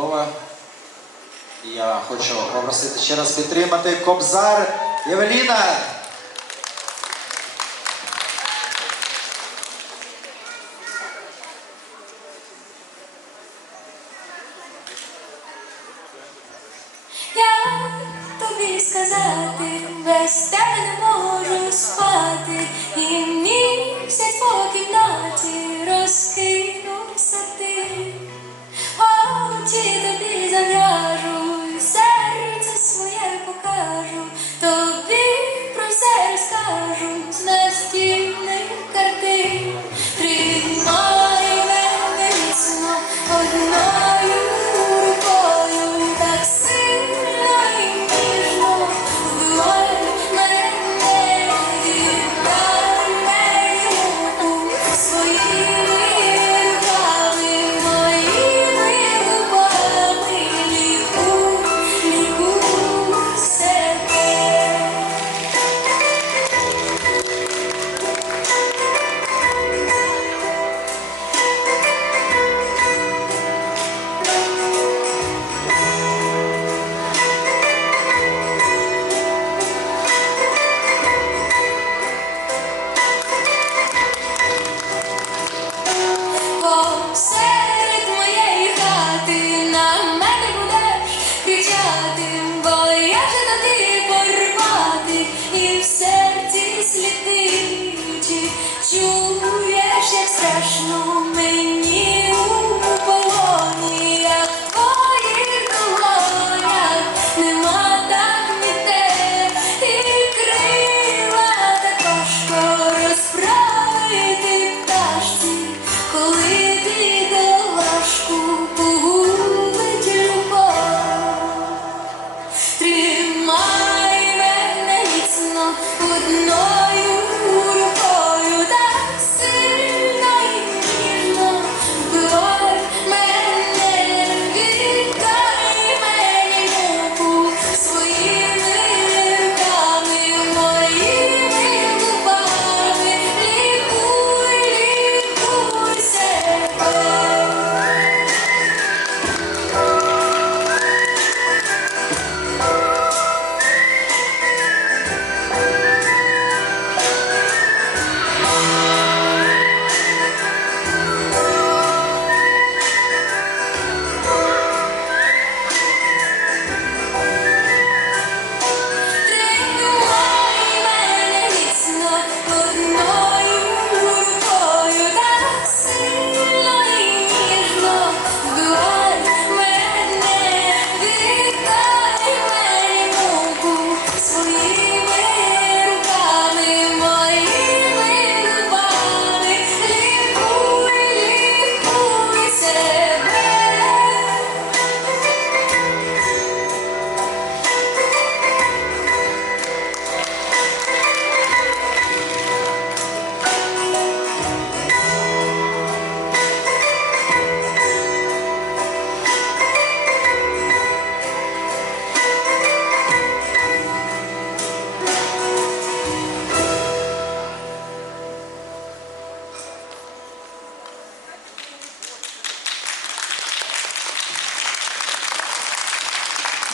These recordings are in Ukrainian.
готова. Я хочу попросити ще раз підтримати Кобзар Євеліна. Я тобі сказати весь тебе не можу. ти порвати і в серці сліпичі.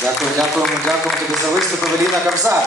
Дякую, дякуємо, дякуємо тобі за виступ, Веліна Кабзар.